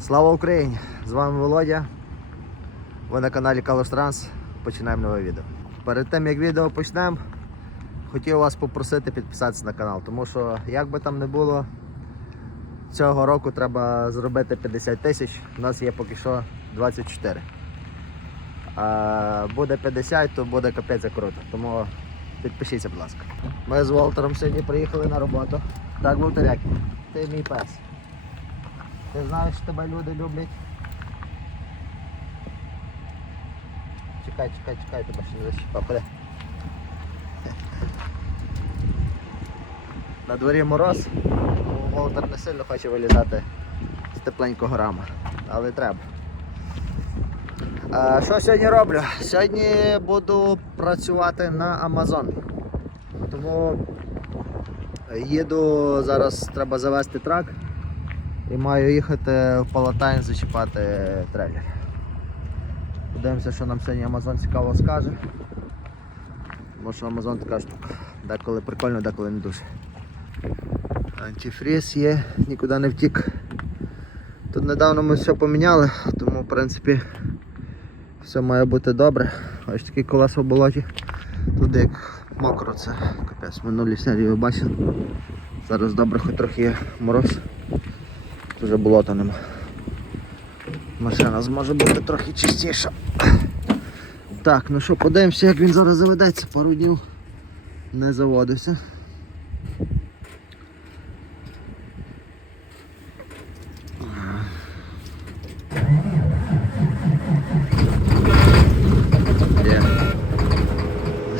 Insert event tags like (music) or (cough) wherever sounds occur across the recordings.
Слава Україні! З вами Володя. Ви на каналі Colors Trans. Починаємо нове відео. Перед тим як відео почнемо, хотів вас попросити підписатися на канал, тому що як би там не було, цього року треба зробити 50 тисяч. У нас є поки що 24. А буде 50, то буде капець круто. Тому підпишіться, будь ласка. Ми з Волтером сьогодні приїхали на роботу. Так, Волтеряк, ти мій пес. Ти знаєш, тебе люди люблять. Чекай, чекай, чекай, тебе ще не защіпав. Ходи. На дворі мороз, Волтер не сильно хоче вилізати з тепленького рама, але треба. А, що сьогодні роблю? Сьогодні буду працювати на Amazon. Тому їду, зараз треба завести трак і маю їхати в Палатайн зачіпати трейлер. Подивимося, що нам сьогодні Amazon цікаво скаже. Тому що Amazon така штука. Деколи прикольно, деколи не дуже. Антифріз є, нікуди не втік. Тут недавно ми все поміняли, тому в принципі все має бути добре. Ось такі колеса в болоті. Тут як мокро, це капець. Минулі серії ви бачили. Зараз добре, хоч трохи є мороз. Вже болота нема. Машина зможе бути трохи чистіша. Так, ну що, подивимося, як він зараз заведеться, пару днів не заводився.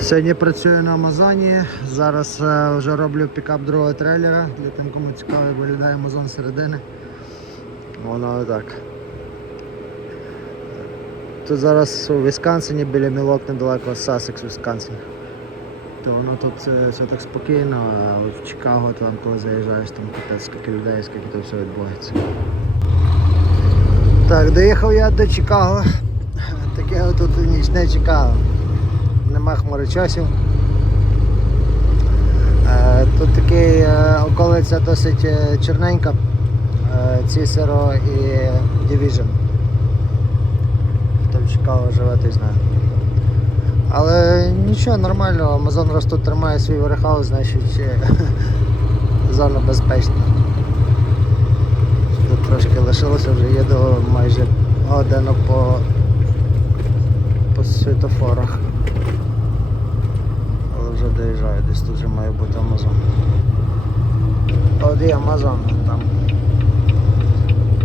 Сьогодні працюю на Амазоні. Зараз е, вже роблю пікап другого трейлера. Для тим, кому цікаво, виглядає Амазон зсередини. Воно так. Тут зараз у Вісконсині біля Мілок недалеко Сасекс, Вісконсин. То воно тут е, все так спокійно, а в Чикаго там коли заїжджаєш, там капець скільки людей, скільки то все відбувається. Так, доїхав я до Чикаго. Таке тут нічне Чикаго. Нема хмарочосів. Е, Тут такий е, околиця досить чорненька. Е, Цісеро і Division. Хто Чикаго живе, знає. Але нічого, нормально, Amazon раз тут тримає свій верхаус, значить е, (laughs) зона безпечна. Тут трошки лишилося, вже їду майже годину по, по світофорах. Але вже доїжджаю, десь тут вже має бути Амазон. Є Амазон, там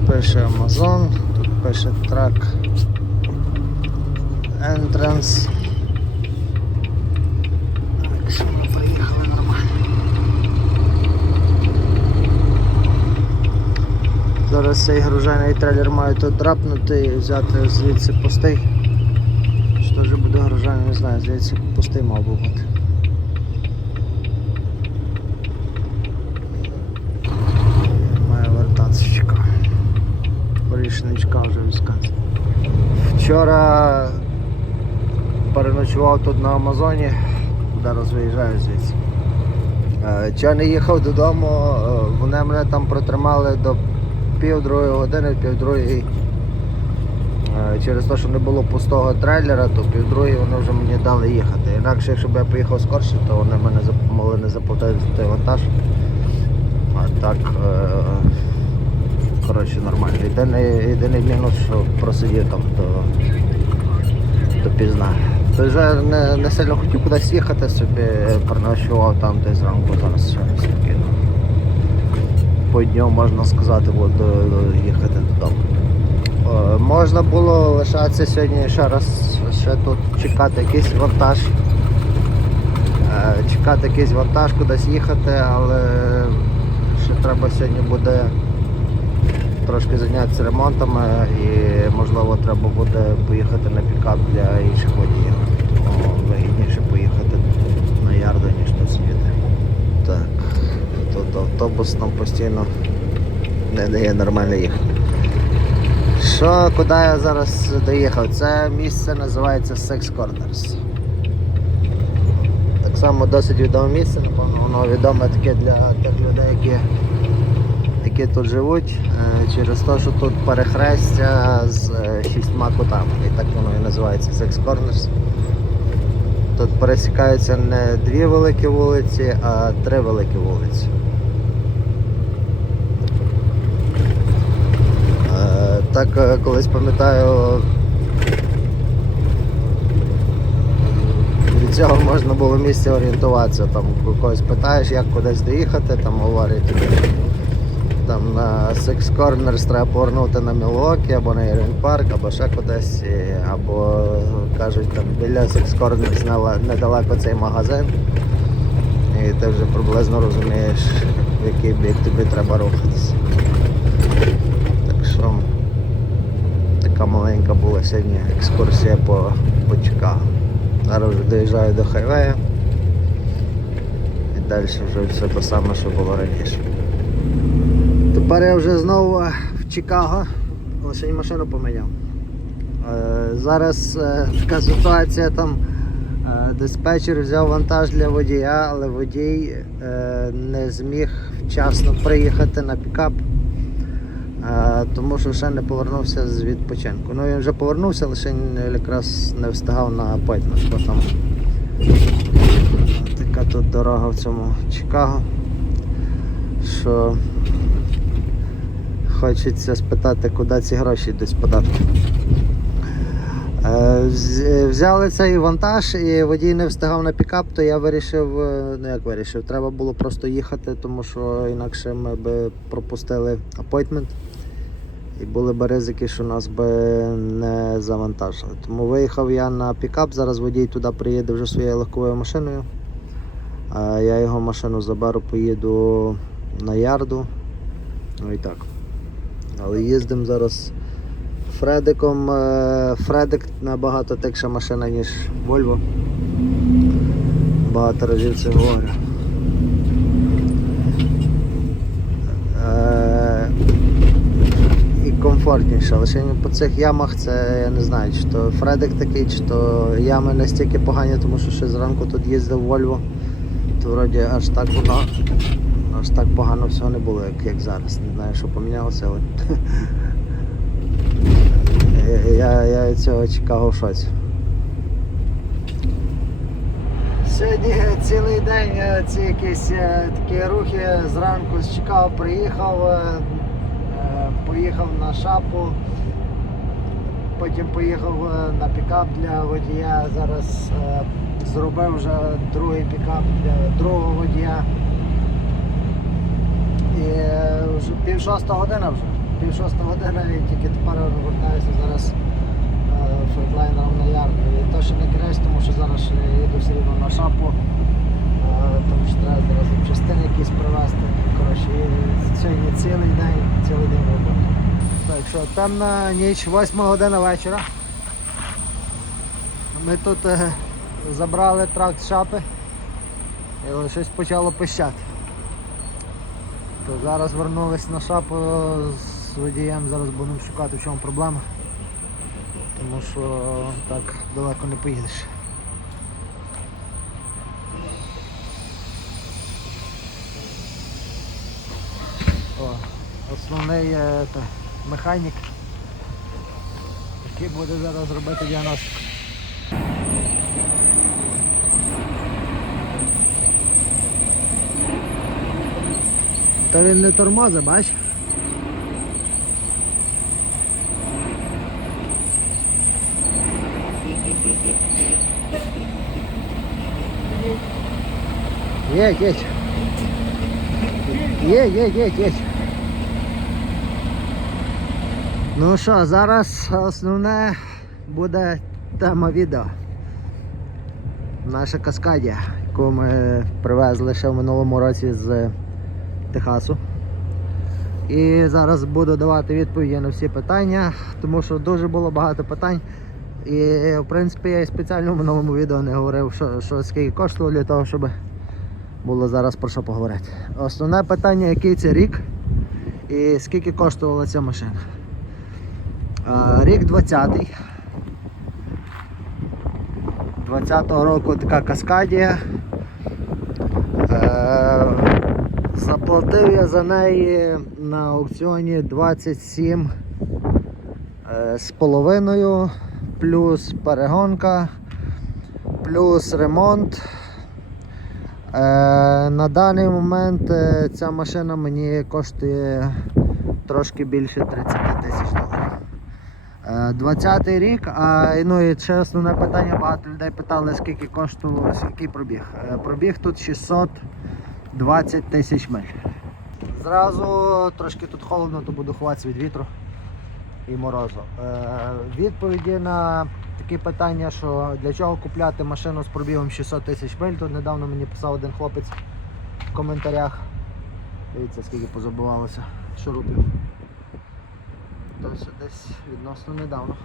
пише Амазон, тут пише трак Entrance. Так, що ми приїхали нормально. Зараз цей гружений трейлер має тут драпнути і взяти звідси пустий. Що вже буде гружений, не знаю, звідси пустий мав би бути. Має вертатися чекав. Чекав вже Вісконсин. Вчора переночував тут на Амазоні, зараз виїжджаю звідси. Е, не їхав додому, е, вони мене там протримали до пів другої години, пів другої. Е, Через те, що не було пустого трейлера, то пів вони вже мені дали їхати. Інакше, якщо б я поїхав скорше, то вони мене могли не заплатити вантаж. А так, коротше, нормально. Єдиний, єдиний мінус, що просидів там до, до пізна. Той вже не, не сильно хотів кудись їхати, собі переночував там десь зранку, зараз ще не спокійно. По дню можна сказати, буду їхати додому. Е, Можна було лишатися сьогодні ще раз ще тут чекати якийсь вантаж. Е, Чекати якийсь вантаж, кудись їхати, але ще треба сьогодні буде трошки зайнятися ремонтами і можливо треба буде поїхати на пікап для інших водіїв. Вигідніше поїхати на ярду, ніж тут сидіти. Так, тут автобус нам постійно не дає нормально їхати. Що, куди я зараз доїхав? Це місце називається Six Corners. Так само досить відоме місце, напевно, воно відоме таке для тих людей, які які тут живуть, е, через те, що тут перехрестя з е, шістьма кутами. І так воно і називається Six Corners. Тут пересікаються не дві великі вулиці, а три великі вулиці. Е, Так колись пам'ятаю, від цього можна було в місці орієнтуватися. Там когось питаєш, як кудись доїхати, там говорять тобі. Там на Six Corners треба повернути на Мілокі або на Ірвін Парк, або ще кудись, або кажуть, там біля Six Corners недалеко цей магазин. І ти вже приблизно розумієш, в який бік тобі треба рухатися. Так що така маленька була сьогодні екскурсія по, по Чикаго. Зараз вже доїжджаю до хайвея. І далі вже все те саме, що було раніше. Я вже знову в Чикаго, лише й машину поміняв. Е, Зараз е, така ситуація там. е, Диспетчер взяв вантаж для водія, але водій е, не зміг вчасно приїхати на пікап, е, тому що ще не повернувся з відпочинку. Ну він вже повернувся, лише якраз не встигав на апойтмент, така тут дорога в цьому Чикаго, що хочеться спитати, куди ці гроші йдуть з. Е, Взяли цей вантаж і водій не встигав на пікап, то я вирішив, е, ну як вирішив, треба було просто їхати, тому що інакше ми б пропустили апойтмент і були б ризики, що нас би не завантажили. Тому виїхав я на пікап, зараз водій туди приїде вже своєю легковою машиною. А я його машину заберу, поїду на ярду. Ну і так. Але їздимо зараз Фредиком. Е, Фредик набагато текша машина, ніж Volvo. Багато разів це говорю. Е, І комфортніше. Лише по цих ямах це я не знаю, чи то Фредик такий, чи то ями настільки погані, тому що ще зранку тут їздив Volvo, то вроді аж так воно аж так погано всього не було, як, як зараз. Не знаю, що помінялося, але (laughs) я, я цього Чикаго в шоці. Сьогодні цілий день е, ці якісь е, такі рухи зранку з Чикаго приїхав, е, поїхав на шапу, потім поїхав на пікап для водія. Зараз зробив вже другий пікап для другого водія. Пів шоста година вже. Пів шоста година і тільки тепер вертаюся зараз е, фортлайнером на ярку. І то ще не кінець, тому що зараз їду все рівно на шапу. Е, Тому що треба зараз частини якісь привезти. Коротше, сьогодні цілий день, цілий день роботи. Так що темна ніч, 8 година вечора. Ми тут е, забрали тракт шапи і щось почало пищати. То зараз вернулись на шапу з водієм, зараз будемо шукати в чому проблема. Тому що так далеко не поїдеш. О, основний е, механік, який буде зараз робити діагностику. Та він не тормозить, бач? Є, є. Є, є, є, є. Ну що, зараз основне буде тема відео. Наша каскадія, яку ми привезли ще в минулому році з Техасу. І зараз буду давати відповіді на всі питання, тому що дуже було багато питань. І в принципі я і спеціально в минулому відео не говорив, що, що скільки коштувало для того, щоб було зараз про що поговорити. Основне питання, який це рік і скільки коштувала ця машина. Рік 20-й. 20-го року така каскадія. Е, Заплатив я за неї на аукціоні 27 е, з половиною, плюс перегонка, плюс ремонт. Е, на даний момент е, ця машина мені коштує трошки більше 30 тисяч доларів. Е, 20-й рік, а ну і ще основне питання, багато людей питали, скільки коштував, скільки пробіг. Пробіг тут 620 тисяч миль. Зразу трошки тут холодно, то буду ховатися від вітру і морозу. Е, відповіді на такі питання, що для чого купляти машину з пробігом 600 тисяч миль. Тут недавно мені писав один хлопець в коментарях. Дивіться, скільки позабувалося шурупів. Тобто десь відносно недавно.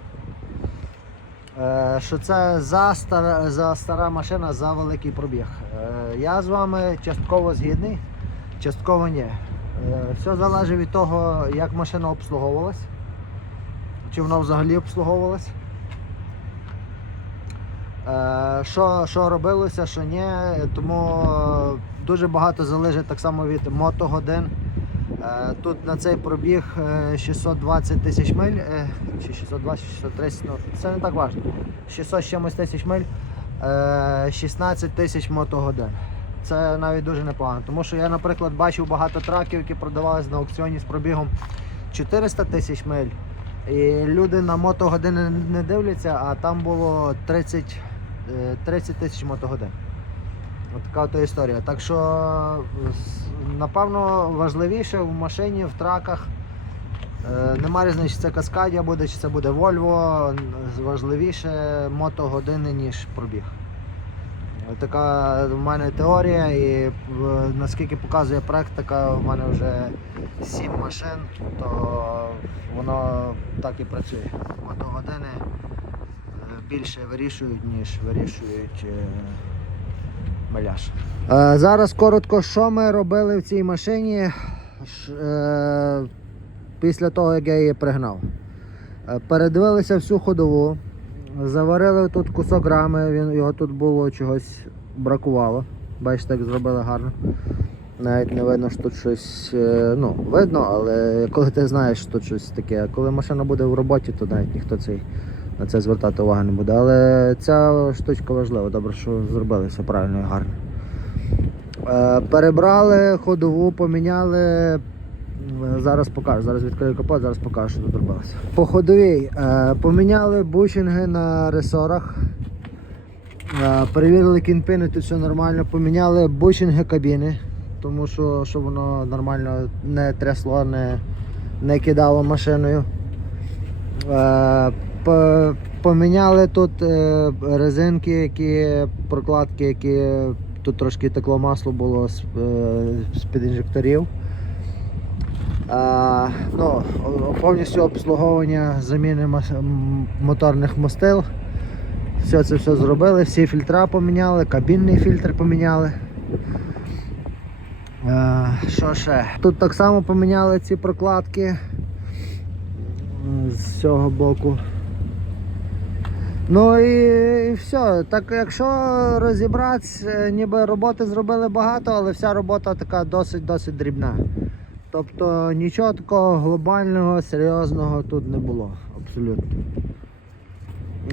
Е, що це за стара, за стара машина за великий пробіг. Е, я з вами частково згідний, частково ні. Е, все залежить від того, як машина обслуговувалась, чи вона взагалі обслуговувалась. Що, що робилося, що ні, тому дуже багато залежить так само від мотогодин. Е, Тут на цей пробіг е, 620 тисяч миль, е, чи 620, 630, ну це не так важливо. 600 з чимось тисяч миль, е, 16 тисяч мотогодин. Це навіть дуже непогано. Тому що я, наприклад, бачив багато траків, які продавалися на аукціоні з пробігом 400 тисяч миль. І люди на мотогодини не дивляться, а там було 30 е, 30 тисяч мотогодин. Така от історія. Так що, напевно, важливіше в машині, в траках. Е, Нема різниці, чи це Каскадія буде, чи це буде Volvo. Важливіше мотогодини, ніж пробіг. Така в мене теорія, і е, наскільки показує практика, в мене вже 7 машин, то воно так і працює. Мотогодини е, більше вирішують, ніж вирішують маляж. Е, зараз коротко, що ми робили в цій машині е, після того, як я її пригнав. Е, Передивилися всю ходову, заварили тут кусок рами, він, його тут було чогось бракувало. Бачите, як зробили гарно. Навіть не видно, що тут щось. Ну, видно, але коли ти знаєш, що тут щось таке, коли машина буде в роботі, то навіть ніхто цей, на це звертати увагу не буде. Але ця штучка важлива, добре, що зробили все правильно і гарно. Е, Перебрали ходову, поміняли. Зараз покажу, зараз відкрию капот, зараз покажу, що тут робилося. По ходовій е, поміняли бушинги на ресорах. Е, Перевірили кінпини, тут все нормально. Поміняли бушинги кабіни, тому що щоб воно нормально не трясло, не, не кидало машиною. Е, Поміняли тут е, резинки, які, прокладки, які тут трошки текло масло було з, е, з-під інжекторів. Е, ну, повністю обслуговування заміни моторних мастил. Все це все зробили, всі фільтра поміняли, кабінний фільтр поміняли. Е, Що ще? Тут так само поміняли ці прокладки з цього боку. Ну і, і все. Так якщо розібратися, ніби роботи зробили багато, але вся робота така досить-досить дрібна. Тобто нічого такого глобального, серйозного тут не було. Абсолютно.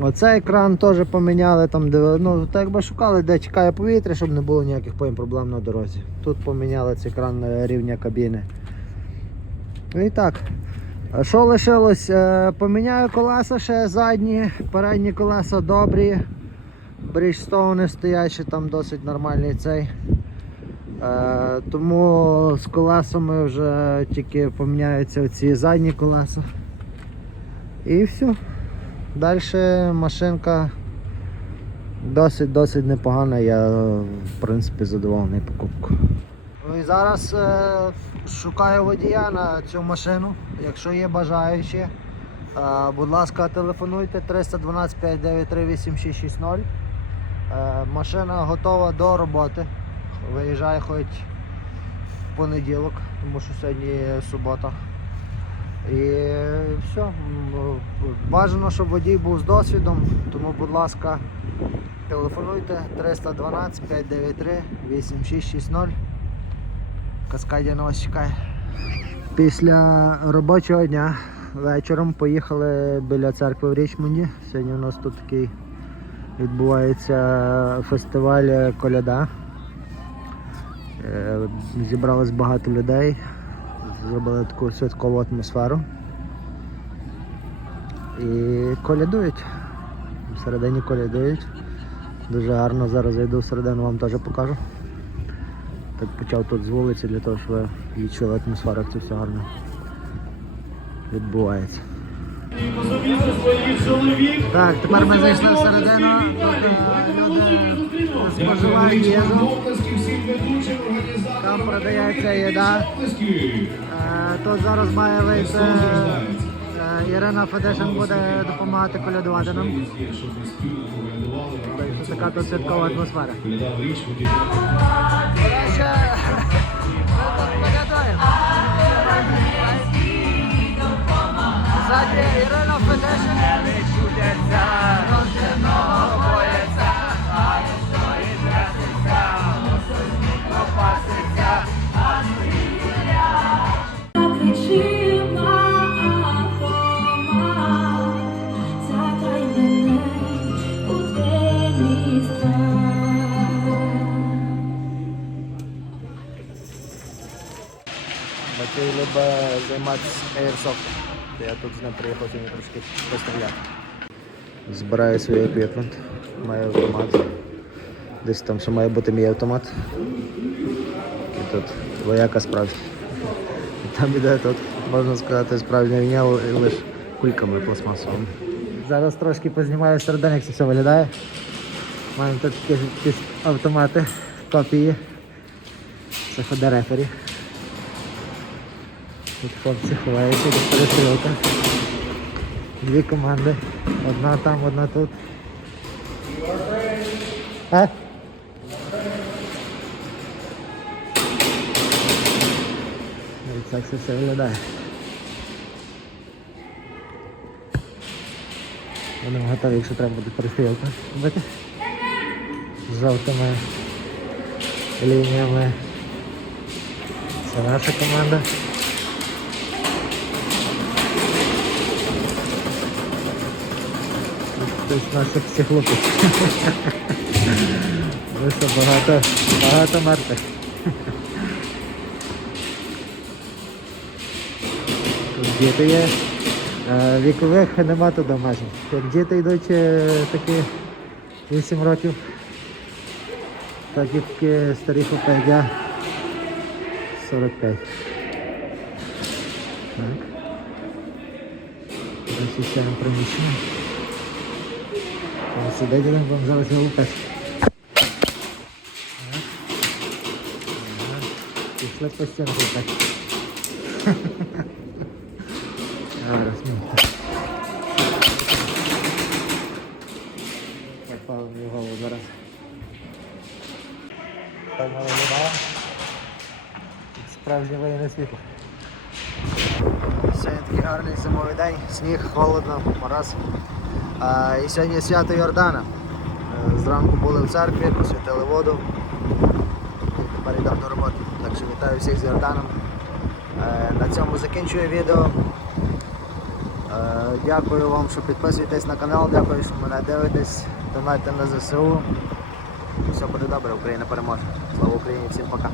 Оцей екран теж поміняли, там де, ну, так якби шукали, де чекає повітря, щоб не було ніяких проблем на дорозі. Тут поміняли цей екран е, рівня кабіни. І так. Що лишилось? Е, Поміняю колеса ще задні, передні колеса добрі. Бріджстоуни стоять, ще там досить нормальний цей. Е, тому з колесами вже тільки поміняються ці задні колеса. І все. Далі машинка досить-досить непогана, я в принципі задоволений покупкою. Ну і зараз е, шукаю водія на цю машину. Якщо є бажаючі, е, будь ласка, телефонуйте 312 593 8660. Е, машина готова до роботи. Виїжджає хоч в понеділок, тому що сьогодні субота. І все. Бажано, щоб водій був з досвідом, тому, будь ласка, телефонуйте 312 593 8660. Каскаді на вас чекає. Після робочого дня вечором поїхали біля церкви в Річмонді. Сьогодні у нас тут такий відбувається фестиваль коляда. Е, Зібралось багато людей, зробили таку святкову атмосферу. І колядують. Всередині колядують. Дуже гарно зараз зайду всередину, вам теж покажу. Так почав тут з вулиці для того, щоб ви відчули атмосферу, як це все гарно відбувається. Так, тепер ми зайшли всередину. Е, споживають їжу. Там продається їда. Е, Тут зараз має вийти Ірина Федишин буде допомагати колядувати нам. Тобто Така тут святкова атмосфера. (laughs) Ми тут колядуємо. Займатися аірсофтом. Я тут з ним приїхав сьогодні трошки постріляти. Збираю свій еквіпмент, маю автомат. Десь там ще має бути мій автомат. І тут вояка справжня. І Там іде тут, можна сказати, справжня війня лише кульками пластмасовими. Зараз трошки познімаю середини, як це все виглядає. Маємо тут якісь автомати, копії. Це ходерефері. Тут хлопці ховаються до перестрілка. Дві команди. Одна там, одна тут. А? Ось Так це все виглядає. Будемо готові, якщо треба буде перестрілка робити. З жовтими лініями. Це наша команда. Наших всіх лупить. Вийшло багато, багато мертвих. Тут діти є. Е, Вікових нема тут обмежень. Як діти йдуть е, такі 8 років, так е, старі хлопця 45. Так. Розчищаємо приміщення. Сюди вам зараз його. Ага. Пішли по стінку так. Зараз ми. Попали в голову зараз. Так мало немає. Справжнє воєнне світло. Сьогодні такий гарний зимовий день, сніг, холодно, мороз. І сьогодні свято Йордана. Е, Зранку були в церкві, посвятили воду. І тепер йдемо до роботи. Так що вітаю всіх з Йорданом. Е, На цьому закінчую відео. Е, Дякую вам, що підписуєтесь на канал, дякую, що мене дивитесь, донайте на ЗСУ. Все буде добре, Україна переможе. Слава Україні, всім пока.